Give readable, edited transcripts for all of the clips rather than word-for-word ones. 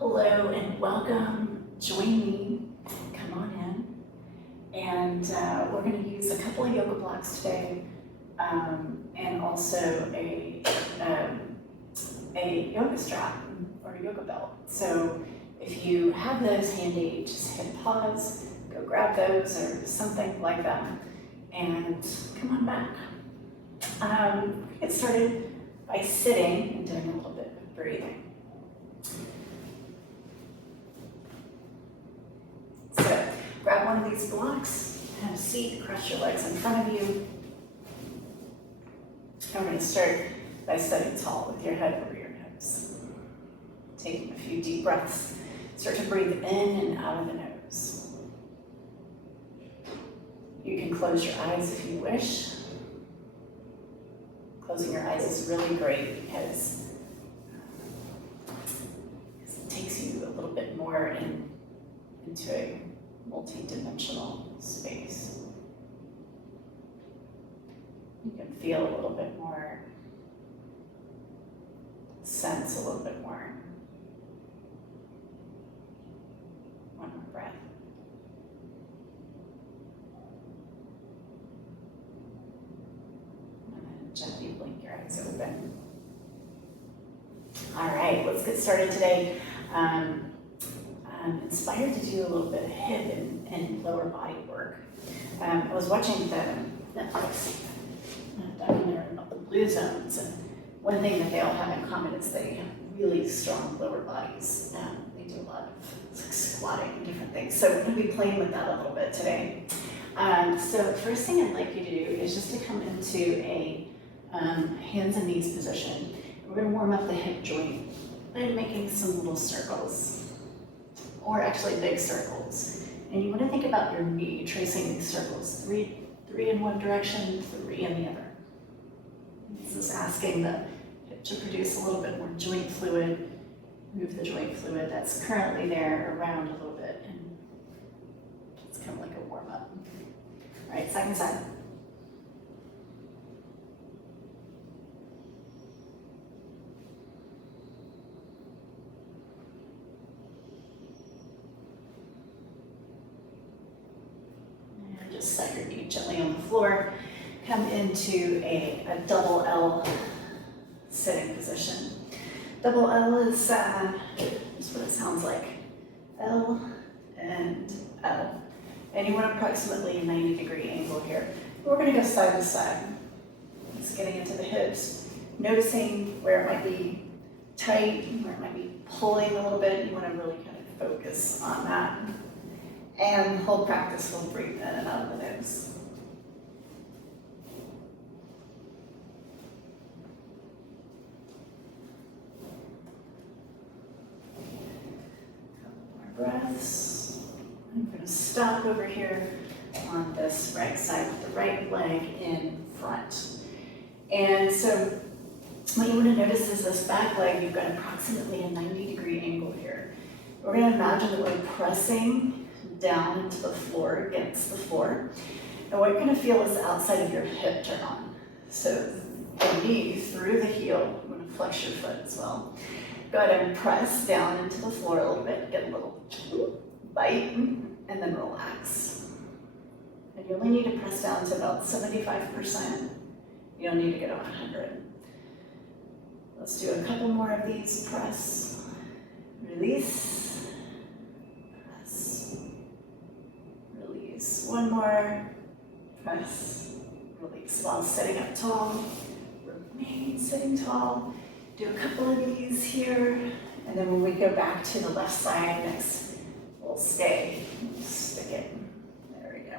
Hello and welcome. Join me. Come on in. And we're going to use a couple of yoga blocks today, and also a yoga strap or a yoga belt. So if you have those handy, just hit pause, go grab those or something like that, and come on back. Get started by sitting and doing a little bit of breathing. So grab one of these blocks, have a seat, cross your legs in front of you. And we're going to start by sitting tall with your head over your hips. Taking a few deep breaths. Start to breathe in and out of the nose. You can close your eyes if you wish. Closing your eyes is really great because it takes you a little bit more into a multi-dimensional space. You can feel a little bit more, sense a little bit more. One more breath. And then gently blink your eyes open. All right, let's get started today. I'm inspired to do a little bit of hip and lower body work. I was watching the Netflix documentary about the blue zones, and one thing that they all have in common is they have really strong lower bodies. They do a lot of squatting and different things. So we're going to be playing with that a little bit today. So the first thing I'd like you to do is just to come into a hands and knees position. We're going to warm up the hip joint by making some little circles, or actually big circles. And you want to think about your knee tracing these circles, three in one direction, 3 in the other. This is asking the hip to produce a little bit more joint fluid, move the joint fluid that's currently there around a little bit, and it's kind of like a warm up. All right, side to side. Just set your knee gently on the floor. Come into a double L sitting position. Double L is just what it sounds like. L and L. And you want approximately a 90-degree angle here. We're going to go side to side. Just getting into the hips, noticing where it might be tight, where it might be pulling a little bit. You want to really kind of focus on that. And the whole practice will breathe in and out of the nose. Couple more breaths. I'm going to stop over here on this right side with the right leg in front. And so what you want to notice is this back leg, you've got approximately a 90-degree angle here. We're going to imagine that we're pressing down into the floor, against the floor. And what you're going to feel is the outside of your hip turn on. So the knee through the heel, I'm going to flex your foot as well. Go ahead and press down into the floor a little bit, get a little bite, and then relax. And you only need to press down to about 75%. You don't need to get to 100. Let's do a couple more of these. Press, release. One more, press, release. While sitting up tall, remain sitting tall. Do a couple of these here, and then when we go back to the left side next, we'll stay, stick it. There we go.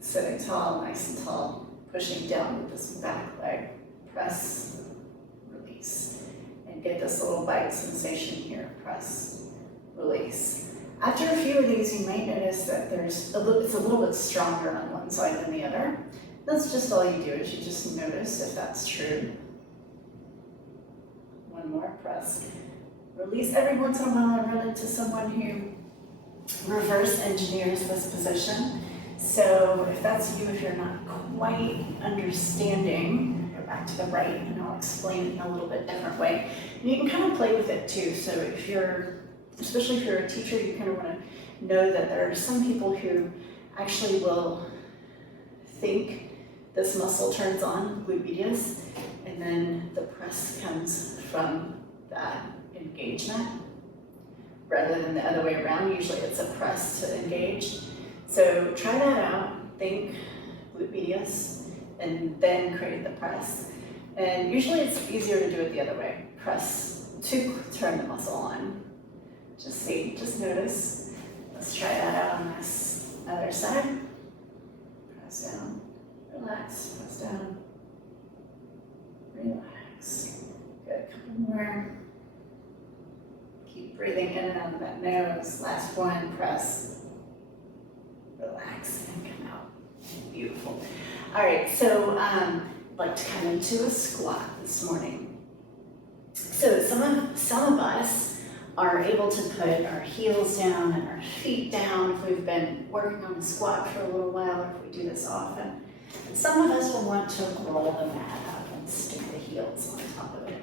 Sitting tall, nice and tall, pushing down with this back leg. Press, release, and get this little bite sensation here. Press, release. After a few of these, you might notice that it's a little bit stronger on one side than the other. That's just all you do, is you just notice if that's true. One more, press. Release. Every once in a while I run into someone who reverse engineers this position. So if that's you, if you're not quite understanding back to the right, and I'll explain it in a little bit different way. And you can kind of play with it too. So if especially if you're a teacher, you kind of want to know that there are some people who actually will think this muscle turns on, glute medius, and then the press comes from that engagement rather than the other way around. Usually it's a press to engage. So try that out. Think glute medius and then create the press. And usually it's easier to do it the other way. Press to turn the muscle on. Just notice. Let's try that out on this other side. Press down, relax, press down, relax. Good, a couple more. Keep breathing in and out of that nose. Last one, press, relax, and come out. Beautiful. All right, so I'd like to come into a squat this morning. So some of us are able to put our heels down and our feet down if we've been working on a squat for a little while, or if we do this often. And some of us will want to roll the mat up and stick the heels on top of it.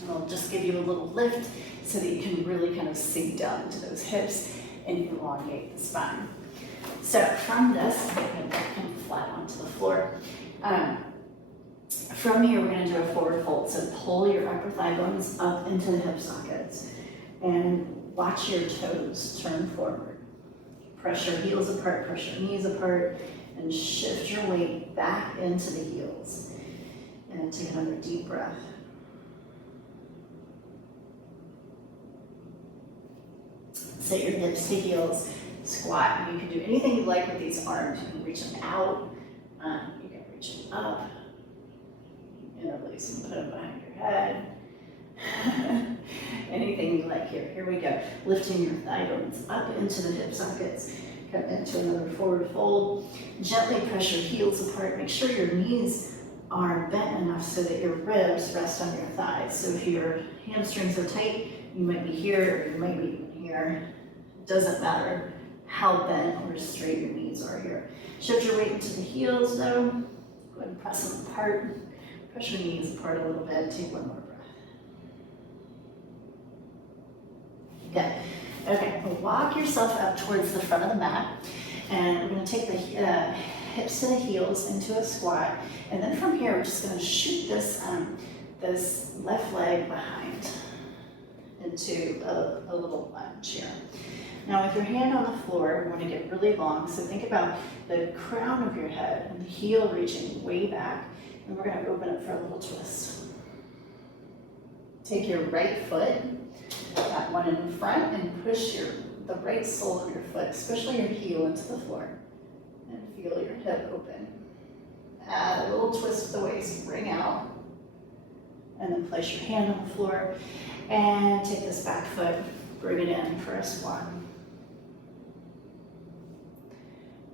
And I'll just give you a little lift so that you can really kind of sink down into those hips and elongate the spine. So from this, I'm going to come flat onto the floor. From here, we're going to do a forward fold. So pull your upper thigh bones up into the hip sockets and watch your toes turn forward. Press your heels apart, press your knees apart, and shift your weight back into the heels. And take another deep breath. Set your hips to heels, squat. You can do anything you like with these arms. You can reach them out, you can reach them up. Interlace and put them behind your head. Anything you like here. Here we go. Lifting your thigh bones up into the hip sockets. Come into another forward fold. Gently press your heels apart. Make sure your knees are bent enough so that your ribs rest on your thighs. So if your hamstrings are tight, you might be here or you might be even here. It doesn't matter how bent or straight your knees are here. Shift your weight into the heels though. Go ahead and press them apart. Press your knees apart a little bit. Take one more breath. Good. Okay, walk yourself up towards the front of the mat. And we're going to take the hips to the heels into a squat. And then from here, we're just going to shoot this, this left leg behind into a little lunge here. Now with your hand on the floor, we want to get really long. So think about the crown of your head and the heel reaching way back. And we're going to open it for a little twist. Take your right foot, that one in front, and push the right sole of your foot, especially your heel, into the floor. And feel your hip open. Add a little twist to the waist, bring out. And then place your hand on the floor. And take this back foot, bring it in for a squat.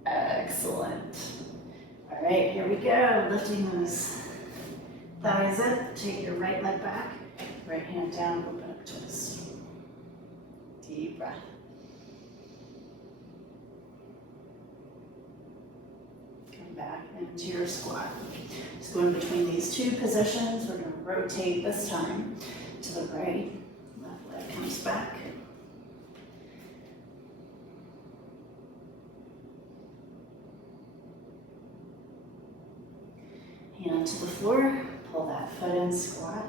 Excellent. All right, here we go. Lifting those thighs up. Take your right leg back, right hand down, open up, twist. Deep breath. Come back into your squat. Just going between these two positions. We're going to rotate this time to the right. Left leg comes back. Hand to the floor, pull that foot in, squat.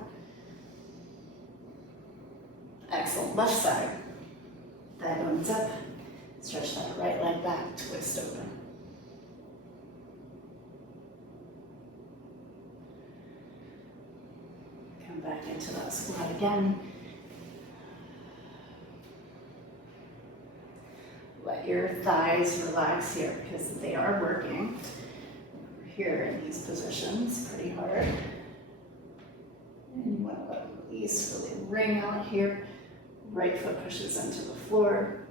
Excellent, left side. Thigh bones up, stretch that right leg back, twist open. Come back into that squat again. Let your thighs relax here because they are working. Here in these positions, pretty hard. And you want to let them release, really ring out here. Right foot pushes into the floor.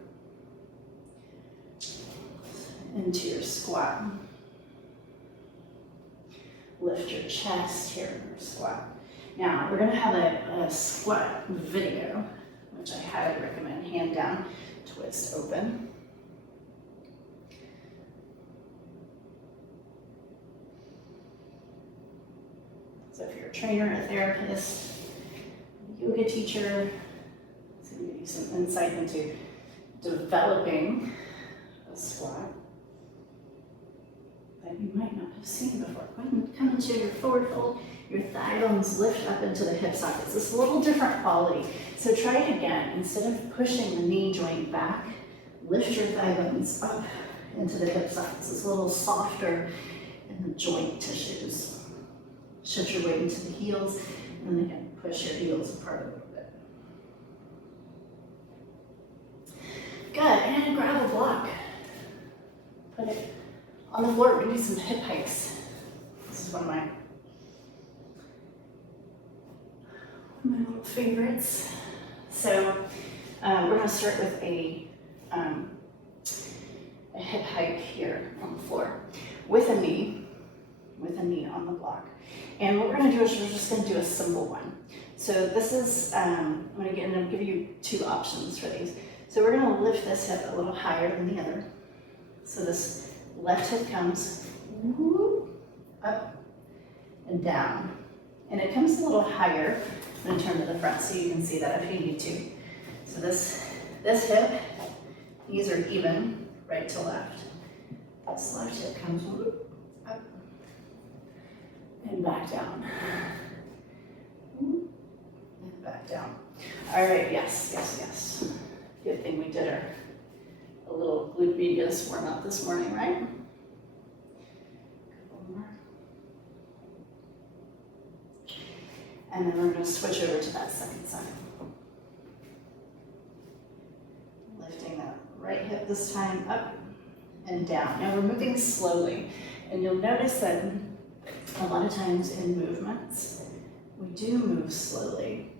Into your squat. Lift your chest here in your squat. Now, we're going to have a squat video, which I highly recommend. Hand down, twist open. trainer, a therapist, a yoga teacher. So we give you some insight into developing a squat that you might not have seen before. Go ahead and come into your forward fold. Your thigh bones lift up into the hip sockets. It's a little different quality. So try it again. Instead of pushing the knee joint back, lift your thigh bones up into the hip sockets. It's a little softer in the joint tissues. Shift your weight into the heels, and then again, push your heels apart a little bit. Good, and grab a block. Put it on the floor. We're gonna do some hip hikes. This is one of my little favorites. So we're gonna start with a hip hike here on the floor with a knee on the block. And what we're gonna do is we're just gonna do a simple one. So this is, I'm gonna give you two options for these. So we're gonna lift this hip a little higher than the other. So this left hip comes up and down. And it comes a little higher. I'm gonna turn to the front so you can see that if you need to. So this hip, knees are even, right to left. This left hip comes up and back down. And back down. All right, yes. Good thing we did a little glute medius warm up this morning, right? Couple more. And then we're going to switch over to that second side. Lifting that right hip this time up and down. Now we're moving slowly, and you'll notice that a lot of times in movements, we do move slowly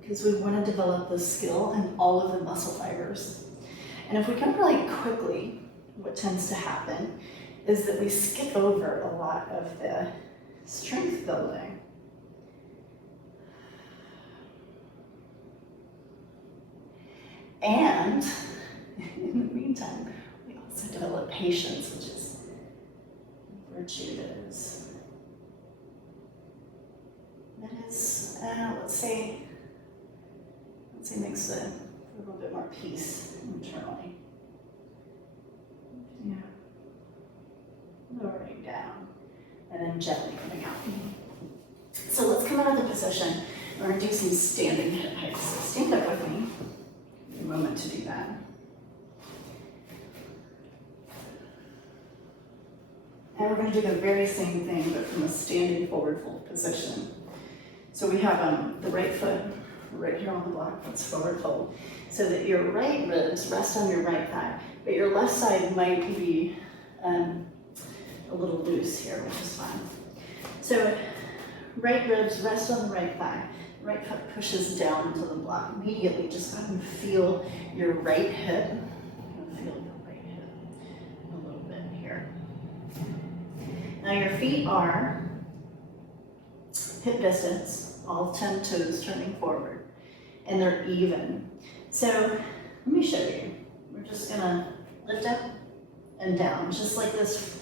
because we want to develop the skill and all of the muscle fibers. And if we come really quickly, what tends to happen is that we skip over a lot of the strength building. And in the meantime, we also develop patience, which is a virtue that is, let's say makes a little bit more peace internally. Yeah. Lowering down, and then gently coming out. So let's come out of the position. We're going to do some standing hip hikes. So stand up with me. Give me a moment to do that. And we're going to do the very same thing, but from a standing forward fold position. So we have the right foot right here on the block. Let's forward fold. So that your right ribs rest on your right thigh, but your left side might be a little loose here, which is fine. So right ribs rest on the right thigh. Right foot pushes down into the block. Immediately, just go ahead and feel your right hip. Feel your right hip a little bit here. Now your feet are hip distance, all 10 toes turning forward, and they're even. So let me show you. We're just gonna lift up and down, just like this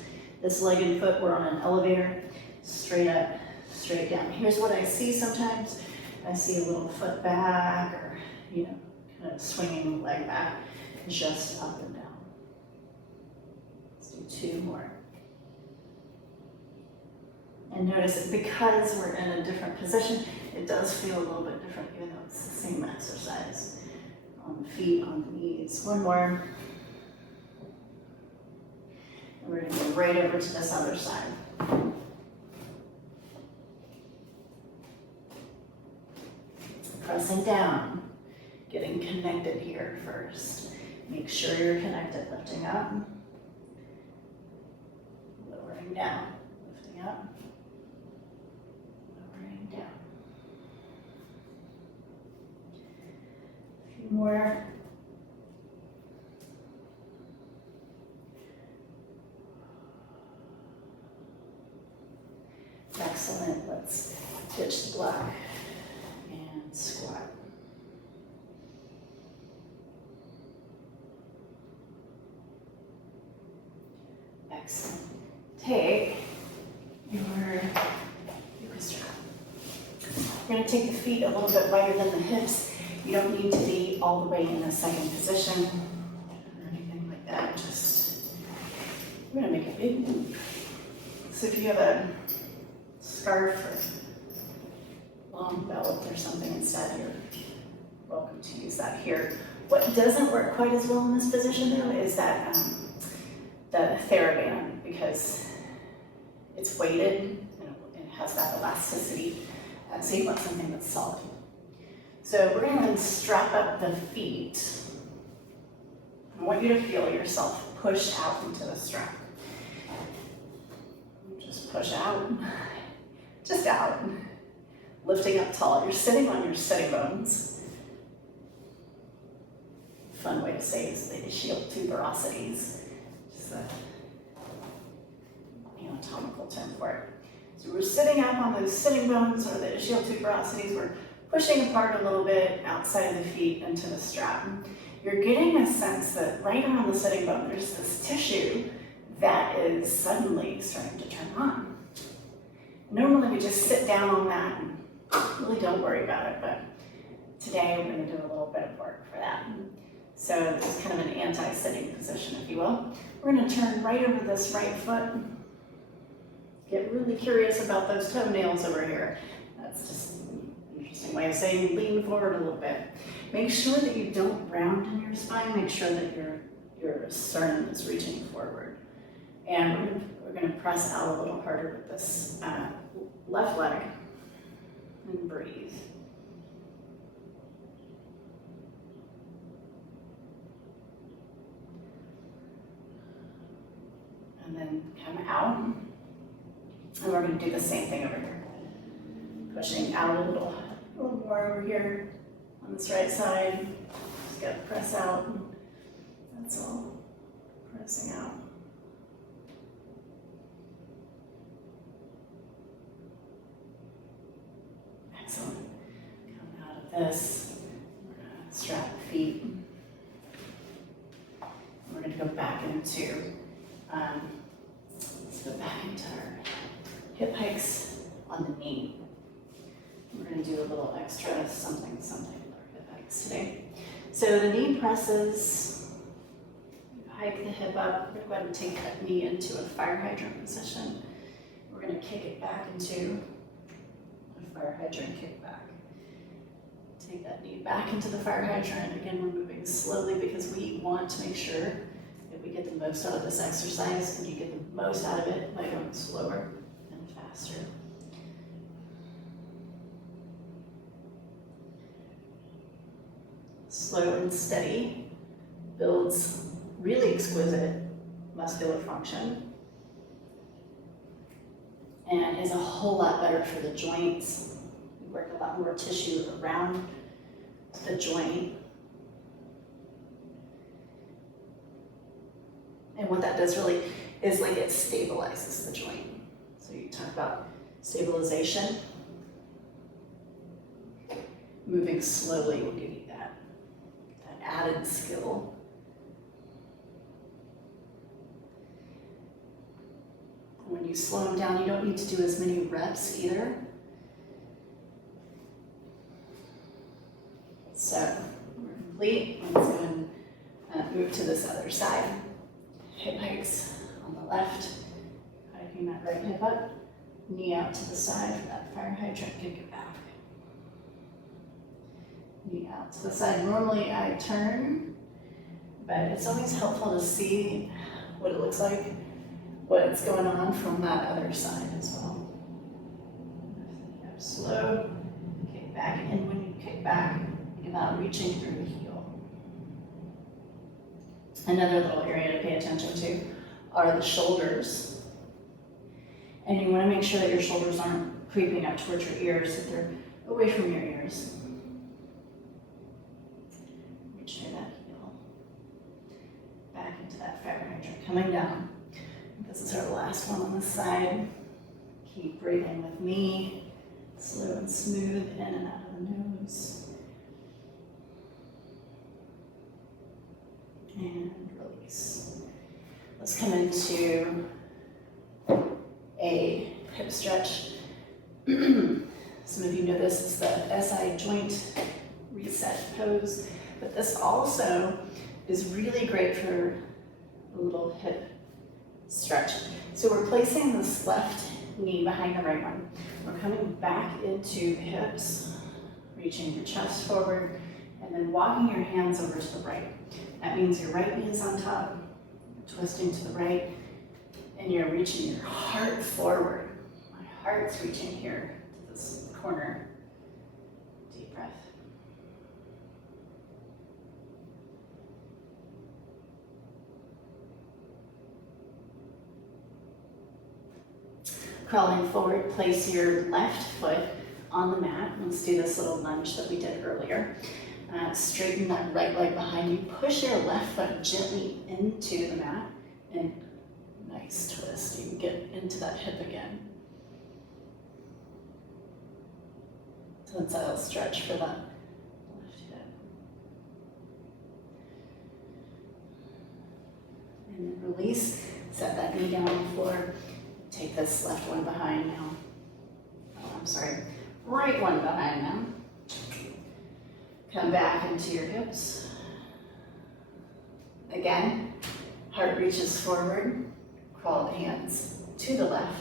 leg and foot. We're on an elevator, straight up, straight down. Here's what I see sometimes. I see a little foot back, or kind of swinging the leg back, just up and down. Let's do two more. And notice that because we're in a different position, it does feel a little bit different, even though it's the same exercise. On the feet, on the knees. One more. And we're going to go right over to this other side. Pressing down, getting connected here first. Make sure you're connected, lifting up, lowering down, lifting up, lowering down. A few more. Excellent, let's ditch the block and squat. Excellent. Take your yoga strap. We're going to take the feet a little bit wider than the hips. You don't need to be all the way in a second position or anything like that. Just, we're going to make a big move. So if you have a scarf or long belt or something instead, you're welcome to use that here. What doesn't work quite as well in this position though is that the TheraBand, because it's weighted and it has that elasticity. So you want something that's solid. So we're going to strap up the feet. I want you to feel yourself push out into the strap. Just push out, just out. Lifting up tall. You're sitting on your sitting bones. Fun way to say is the ischial tuberosities. Just a anatomical term for it. So we're sitting up on those sitting bones or the ischial tuberosities. We're pushing apart a little bit outside of the feet into the strap. You're getting a sense that right around the sitting bone, there's this tissue that is suddenly starting to turn on. Normally we just sit down on that and really don't worry about it, but today we're going to do a little bit of work for that. So this is kind of an anti-sitting position, if you will. We're going to turn right over this right foot. Get really curious about those toenails over here. That's just an interesting way of saying lean forward a little bit. Make sure that you don't round in your spine. Make sure that your sternum is reaching forward. And we're going to press out a little harder with this left leg and breathe. And then come out. And we're going to do the same thing over here. Pushing out a little more over here on this right side. Just got to press out. That's all. Pressing out. Excellent. Come out of this. We're going to strap the feet. We're going to go back into let's go back into our hip hikes on the knee. We're going to do a little extra something with our hip hikes today. So the knee presses, you hike the hip up. We're going to go ahead and take that knee into a fire hydrant position. We're going to kick it back into a fire hydrant kickback. Take that knee back into the fire hydrant. Again, we're moving slowly because we want to make sure that we get the most out of this exercise, and you get the most out of it by going slower and faster. Slow and steady builds really exquisite muscular function and is a whole lot better for the joints. We work a lot more tissue around the joint. And what that does really is like it stabilizes the joint. So you talk about stabilization. Moving slowly will give you that added skill. When you slow them down, you don't need to do as many reps either. So we're complete. Let's go and move to this other side. Hip hikes on the left, hiking that right hip up, knee out to the side for that fire hydrant, kick it back. Knee out to the side. Normally I turn, but it's always helpful to see what it looks like, what's going on from that other side as well. Slow, kick back, and when you kick back, think about reaching through the heel. Another little area to pay attention to are the shoulders. And you want to make sure that your shoulders aren't creeping up towards your ears, that they're away from your ears. Reach through that heel. Back into that fire hydrant, coming down. This is our last one on this side. Keep breathing with me. Slow and smooth in and out of the nose. And release. Let's come into a hip stretch. Some of you know this is the SI joint reset pose, but this also is really great for a little hip stretch. So we're placing this left knee behind the right one. We're coming back into the hips, reaching your chest forward, and then walking your hands over to the right. That means your right knee is on top, twisting to the right, and you're reaching your heart forward. My heart's reaching here to this corner. Deep breath. Crawling forward, place your left foot on the mat. Let's do this little lunge that we did earlier. Straighten that right leg behind you. Push your left foot gently into the mat, and nice twist. You can get into that hip again. Tensile stretch for that left hip. And then release. Set that knee down on the floor. Take this left one behind now. Oh, I'm sorry. Right one behind now. Come back into your hips. Again, heart reaches forward. Crawl the hands to the left.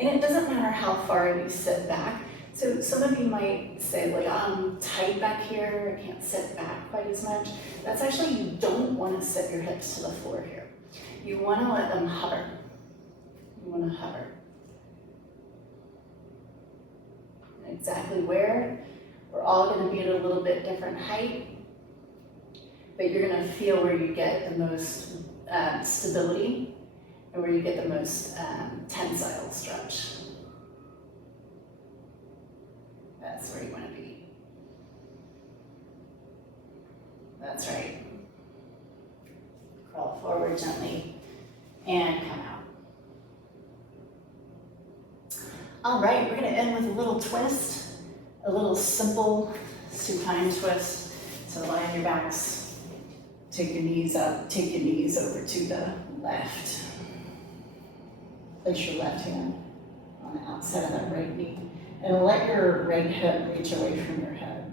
And it doesn't matter how far you sit back. So some of you might say, like, I'm tight back here, I can't sit back quite as much. That's actually, you don't want to sit your hips to the floor here. You want to let them hover. You want to hover. Exactly where? We're all going to be at a little bit different height, but you're going to feel where you get the most stability and where you get the most tensile stretch. That's where you want to be. That's right. Crawl forward gently and come out. All right, we're going to end with a little twist, a little simple supine twist. So lie on your backs, take your knees up, take your knees over to the left. Place your left hand on the outside of that right knee and let your right hip reach away from your head.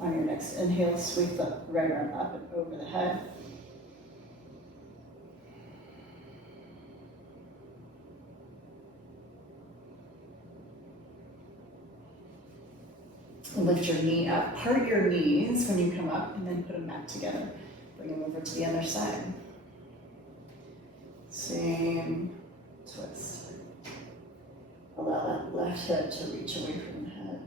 On your next inhale, sweep the right arm up and over the head. Lift your knee up, part your knees when you come up, and then put them back together. Bring them over to the other side. Same twist. Allow that left hip to reach away from the head.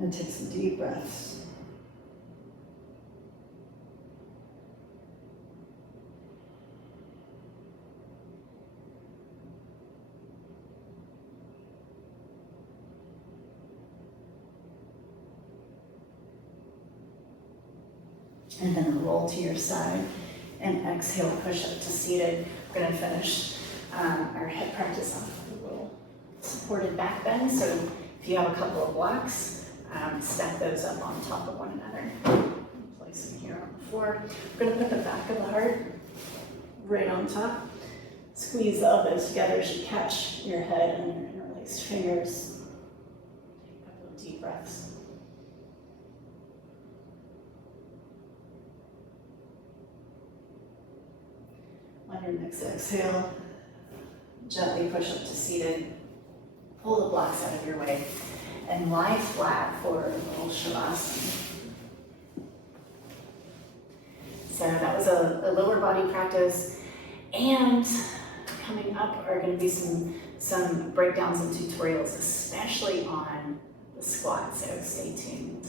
And take some deep breaths. And then roll to your side and exhale, push up to seated. We're going to finish our hip practice off with a little supported back bend. So if you have a couple of blocks, stack those up on top of one another. Place them here on the floor. We're going to put the back of the heart right on top. Squeeze the elbows together as you catch your head and your interlaced fingers. Take a couple of deep breaths. On your next exhale, gently push up to seated. Pull the blocks out of your way and lie flat for a little shavasana. So that was a lower body practice, and coming up are going to be some breakdowns and tutorials, especially on the squat, so stay tuned.